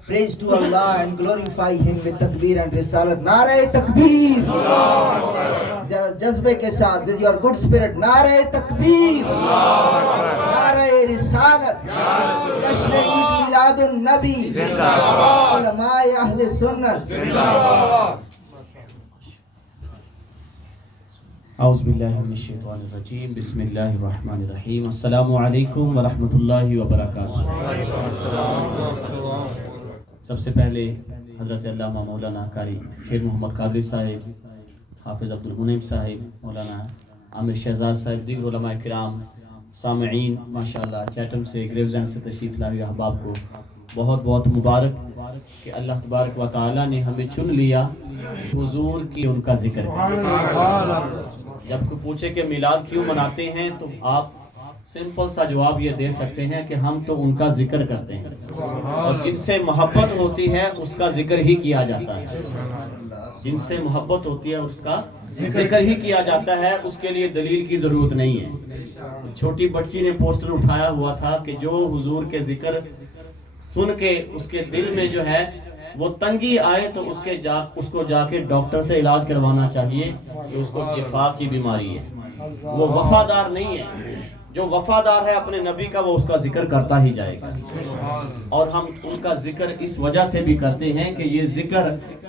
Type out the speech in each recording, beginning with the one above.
Praise to Allah and glorify Him with takbir and risalat. Nare takbir. Jazbe ke saath, with your good spirit. Nare takbir. Nare risalat. Jashn Eid Miladun Nabi. Ulama Ahle Sunnat. اعوذ باللہ من الشیطان الرجیم بسم اللہ الرحمن الرحیم السلام علیکم ورحمۃ اللہ وبرکاتہ۔ سب سے پہلے حضرت علامہ مولانا قاری شیر محمد قادری صاحب، حافظ عبد المنعم صاحب، مولانا عامر شہزاد صاحب، دیگر علماء کرام، سامعین، ماشاءاللہ چیٹم سے، گریوزینڈ سے تشریف لائے احباب کو بہت بہت مبارک کہ اللہ تبارک و تعالیٰ نے ہمیں چن لیا حضور کی ان کا ذکر ہے۔ جب کوئی پوچھے کہ میلاد کیوں مناتے ہیں تو آپ سمپل سا جواب یہ دے سکتے ہیں کہ ہم تو ان کا ذکر کرتے ہیں، اور جن سے محبت ہوتی ہے اس کا ذکر ہی کیا جاتا ہے، جن سے محبت ہوتی ہے اس کا ذکر ہی کیا جاتا ہے، اس کے لیے دلیل کی ضرورت نہیں ہے۔ چھوٹی بچی نے پوسٹر اٹھایا ہوا تھا کہ جو حضور کے ذکر سن کے اس کے دل میں جو ہے وہ تنگی آئے تو اس کو جا کے ڈاکٹر سے علاج کروانا چاہیے کہ اس کو جفا کی بیماری ہے۔ وہ وفادار نہیں ہے، جو وفادار ہے اپنے نبی کا وہ اس کا ذکر کرتا ہی جائے گا، اور ہم ان کا ذکر اس وجہ سے بھی کرتے ہیں کہ یہ ذکر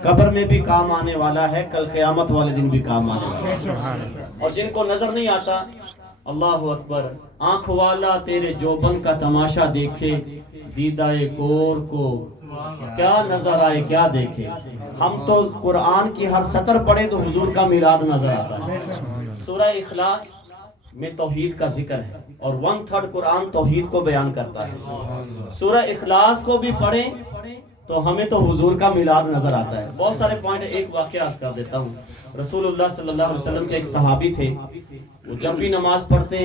قبر میں بھی کام آنے والا ہے، کل قیامت والے دن بھی کام آنے والا ہے۔ اور جن کو نظر نہیں آتا، اللہ اکبر، آنکھ والا تیرے جوبن کا تماشا دیکھے، دیدہ کور کو کیا نظر آئے کیا دیکھے۔ ہم تو قرآن کی ہر سطر پڑھے تو حضور کا میلاد نظر آتا ہے۔ سورہ اخلاص میں توحید کا ذکر ہے اور 1/3 قرآن توحید کو بیان کرتا ہے۔ سورہ اخلاص کو بھی پڑھیں تو ہمیں تو حضور کا میلاد نظر آتا ہے۔ بہت سارے پوائنٹ، ایک واقعہ عرض کر دیتا ہوں۔ رسول اللہ صلی اللہ علیہ وسلم کے ایک صحابی تھے، وہ جب بھی نماز پڑھتے،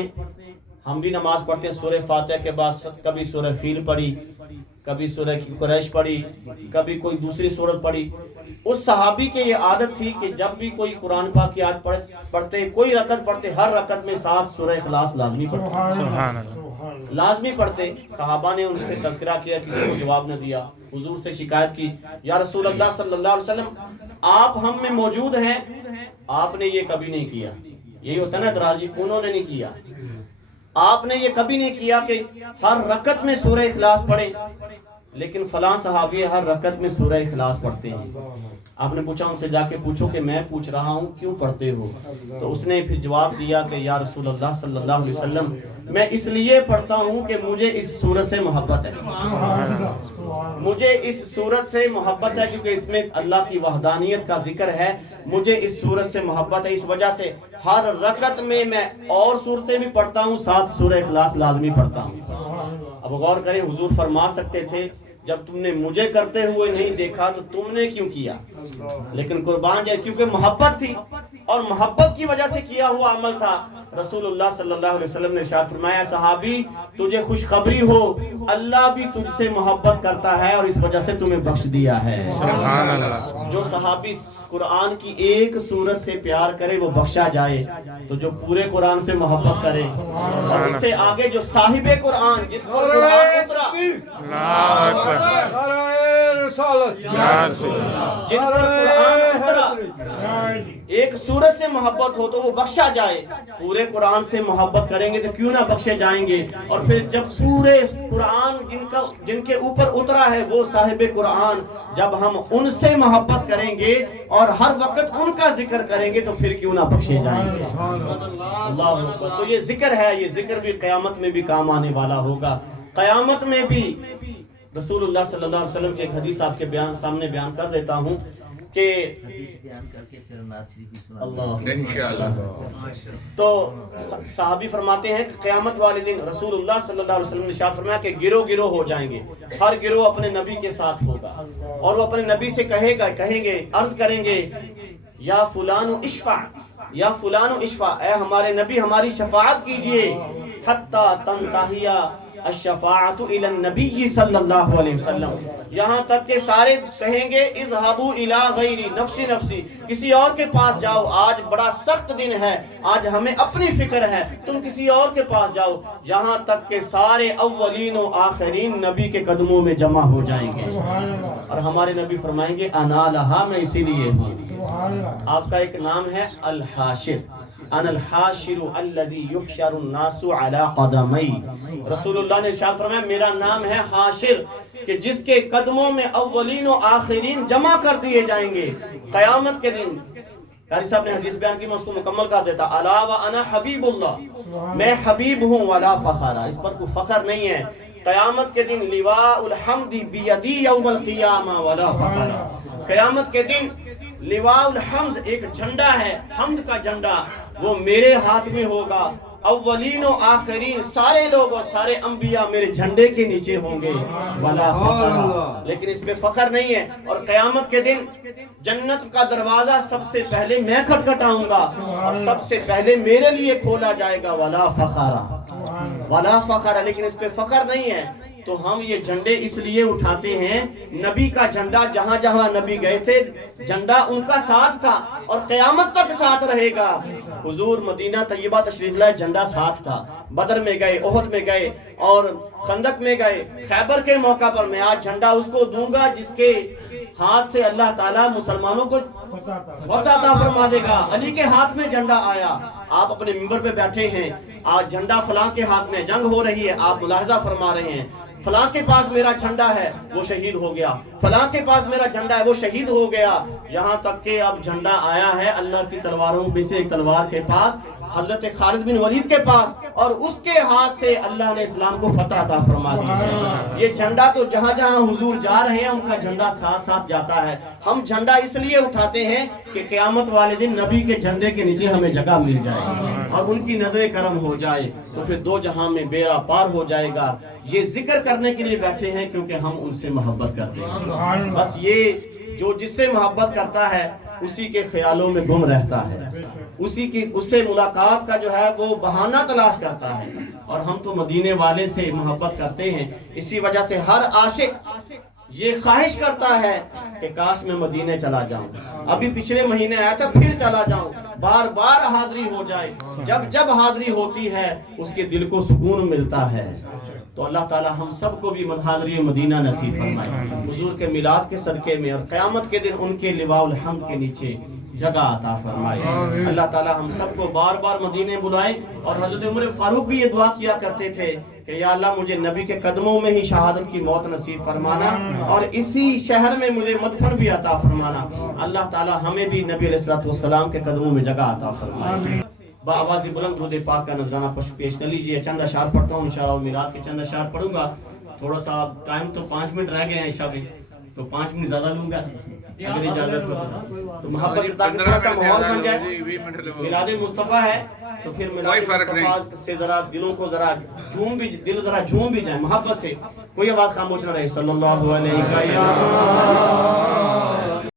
ہم بھی نماز پڑھتے، سورہ فاتحہ کے بعد کبھی سورہ فیل پڑھی، کبھی سورہ قریش پڑھی، کبھی کوئی دوسری سورت پڑھی۔ اس صحابی کے یہ عادت تھی کہ جب بھی کوئی قرآن پاک کی آیت پڑھتے، کوئی رکعت پڑھتے، ہر رکعت میں 7 سورہ اخلاص لازمی پڑھتے، لازمی پڑھتے۔ صحابہ نے ان سے تذکرہ کیا، کسی کو جواب نہ دیا۔ حضور سے شکایت کی، یا رسول اللہ صلی اللہ علیہ وسلم، آپ ہم میں موجود ہیں، آپ نے یہ کبھی نہیں کیا۔ یہی ہوتا ہے نا اعتراض، انہوں نے نہیں کیا، آپ نے یہ کبھی نہیں کیا کہ ہر رکعت میں سورہ اخلاص پڑھیں، لیکن فلاں صحابی ہر رکعت میں سورہ اخلاص پڑھتے ہیں۔ آپ نے پوچھا، ان سے جا کے پوچھو کہ میں پوچھ رہا ہوں کیوں پڑھتے ہو؟ تو اس نے پھر جواب دیا کہ یا رسول اللہ صلی اللہ علیہ وسلم، میں اس لیے پڑھتا ہوں کہ مجھے اس سورت سے محبت ہے، مجھے اس سورت سے محبت ہے، کیونکہ اس میں اللہ کی وحدانیت کا ذکر ہے، مجھے اس سورت سے محبت ہے، اس وجہ سے ہر رکعت میں اور سورتیں بھی پڑھتا ہوں، 7 سورہ اخلاص لازمی پڑھتا ہوں۔ اب غور کریں، حضور فرما سکتے تھے جب تم نے مجھے کرتے ہوئے نہیں دیکھا تو تم نے کیوں کیا، لیکن قربان جائے کیونکہ محبت تھی اور محبت کی وجہ سے کیا ہوا عمل تھا۔ رسول اللہ صلی اللہ علیہ وسلم نے ارشاد فرمایا، صحابی تجھے خوشخبری ہو، اللہ بھی تجھ سے محبت کرتا ہے اور اس وجہ سے تمہیں بخش دیا ہے۔ سبحان اللہ۔ جو صحابی قرآن کی ایک سورت سے پیار کرے وہ بخشا جائے، تو جو پورے قرآن سے محبت کرے، اور اس سے آگے جو صاحب قرآن، جس پر قرآن اترا، جن پر قرآن اترا، ایک سورت سے محبت ہو تو وہ بخشا جائے۔ پورے قرآن سے محبت کریں گے تو کیوں نہ بخشے جائیں گے، اور پھر جب پورے قرآن جن کے اوپر اترا ہے وہ صاحب قرآن، جب ہم ان سے محبت کریں گے اور ہر وقت ان کا ذکر کریں گے تو پھر کیوں نہ بخشے جائیں گے۔ اللہ اکبر۔ تو یہ ذکر ہے، یہ ذکر بھی قیامت میں بھی کام آنے والا ہوگا۔ قیامت میں بھی رسول اللہ صلی اللہ علیہ وسلم کی ایک حدیث آپ کے سامنے بیان کر دیتا ہوں کہ حدیث بیان کر کے پھر نعت شریف بھی سنا اللہ انشاءاللہ۔ تو صحابی فرماتے ہیں کہ قیامت والے دن رسول اللہ صلی اللہ علیہ وسلم نے ارشاد فرمایا کہ گروہ گروہ ہو جائیں گے، ہر گروہ اپنے نبی کے ساتھ ہوگا، اور وہ اپنے نبی سے کہیں گے، عرض کریں گے، یا فلان اشفع، یا فلان اشفع، اے ہمارے نبی ہماری شفاعت کیجئے، حتی تنتہی الشفاعت الی النبی صلی اللہ علیہ وسلم، یہاں تک کہ سارے کہیں گے اذهبوا الی غیری نفسی نفسی، کسی اور کے پاس جاؤ، آج بڑا سخت دن ہے، آج ہمیں اپنی فکر ہے، تم کسی اور کے پاس جاؤ، یہاں تک کہ سارے اولین و آخرین نبی کے قدموں میں جمع ہو جائیں گے۔ اور ہمارے نبی فرمائیں گے انا لہا، میں اسی لیے ہوں۔ آپ کا ایک نام ہے الحاشر، انا الحاشر الذی یحشر الناس علی قدمی۔ رسول اللہ نے ارشاد فرمایا میرا نام ہے حاشر، کہ جس کے قدموں میں اولین و آخرین جمع کر دیے جائیں گے قیامت کے دن۔ قاری صاحب نے حدیث بیان کی، میں اس کو مکمل کر دیتا۔ الا وانا حبیب اللہ، میں حبیب ہوں، ولا فخر، اس پر کوئی فخر نہیں ہے۔ قیامت کے دن لواء الحمد بیدی یوم القیامہ ولا فخر، قیامت کے دن لواء الحمد ایک جھنڈا ہے، حمد کا جھنڈا، وہ میرے ہاتھ میں ہوگا۔ اولین و آخرین سارے لوگ اور سارے انبیاء میرے جھنڈے کے نیچے ہوں گے، ولا فخر، لیکن اس پہ فخر نہیں ہے۔ اور قیامت کے دن جنت کا دروازہ سب سے پہلے میں کھٹکھٹاؤں گا اور سب سے پہلے میرے لیے کھولا جائے گا، ولا فخر، ولا فخر، لیکن اس پہ فخر نہیں ہے۔ تو ہم یہ جھنڈے اس لیے اٹھاتے ہیں، نبی کا جھنڈا جہاں جہاں نبی گئے تھے جھنڈا ان کا ساتھ تھا اور قیامت تک ساتھ رہے گا۔ حضور مدینہ طیبہ تشریف لائے، جھنڈا ساتھ تھا، بدر میں گئے، احد میں گئے اور خندق میں گئے، خیبر کے موقع پر میں آج جھنڈا اس کو دوں گا جس کے ہاتھ سے اللہ تعالیٰ مسلمانوں کو فتح عطا فرما دے گا۔ علی کے ہاتھ میں جھنڈا آیا، آپ اپنے ممبر پہ بیٹھے ہیں، آج جھنڈا فلاں کے ہاتھ میں، جنگ ہو رہی ہے، آپ ملاحظہ فرما رہے ہیں، فلاں کے پاس میرا جھنڈا ہے وہ شہید ہو گیا، فلاں کے پاس میرا جھنڈا ہے وہ شہید ہو گیا، یہاں تک کہ اب جھنڈا آیا ہے اللہ کی تلواروں میں سے ایک تلوار کے پاس، حضرت خالد بن ولید کے پاس، اور اس کے ہاتھ سے اللہ نے اسلام کو فتح عطا فرما دی ہے۔ یہ جھنڈا تو جہاں جہاں حضور جا رہے ہیں ان کا جھنڈا ساتھ ساتھ جاتا ہے۔ ہم جھنڈا اس لیے اٹھاتے ہیں کہ قیامت والے دن نبی کے جھنڈے کے نیچے ہمیں جگہ مل جائے اور ان کی نظر کرم ہو جائے، تو پھر دو جہاں میں بیڑا پار ہو جائے گا۔ یہ ذکر کرنے کے لیے بیٹھے ہیں کیونکہ ہم ان سے محبت کرتے ہیں۔ بس یہ جو جس سے محبت کرتا ہے اسی کے خیالوں میں گم رہتا ہے، اس سے ملاقات کا جو ہے وہ بہانہ تلاش کرتا ہے، اور ہم تو مدینے والے سے محبت کرتے ہیں۔ اسی وجہ سے ہر عاشق یہ خواہش کرتا ہے کہ کاش میں مدینے چلا جاؤں، ابھی پچھلے مہینے آیا تھا پھر چلا جاؤں، بار بار حاضری ہو جائے، جب جب حاضری ہوتی ہے اس کے دل کو سکون ملتا ہے۔ تو اللہ تعالی ہم سب کو بھی حاضری مدینہ نصیب فرمائے، حضور کے میلاد کے صدقے میں اور قیامت کے دن ان کے لواء الحمد کے نیچے جگہ عطا فرمائے۔ اللہ تعالی ہم سب کو بار بار مدینے بلائے، اور حضرت عمر فاروق بھی یہ دعا کیا کرتے تھے کہ یا اللہ مجھے نبی کے قدموں میں ہی شہادت کی موت نصیب فرمانا اور اسی شہر میں مجھے مدفن بھی عطا فرمانا۔ اللہ تعالی ہمیں بھی نبی علیہ السلام کے قدموں میں جگہ عطا فرمائے۔ بآواز بلند درود پاک کا نذرانہ پیش کر لیجئے۔ چند اشعار پڑھتا ہوں، انشاءاللہ میلاد کے چند اشعار پڑھوں گا۔ تھوڑا سا ٹائم تو 5 منٹ رہ گئے ہیں عشاء میں، تو 5 منٹ زیادہ لوں گا اگر اجازت ہو تو محبت سے، تاکہ تھوڑا سا ماحول بن جائے۔ میلاد مصطفیٰ ہے تو پھر میلاد مصطفیٰ سے ذرا دلوں کو ذرا جھوم بھی جائے محبت سے۔ کوئی آواز خاموش نہ رہے۔ صلی اللہ علیہ وسلم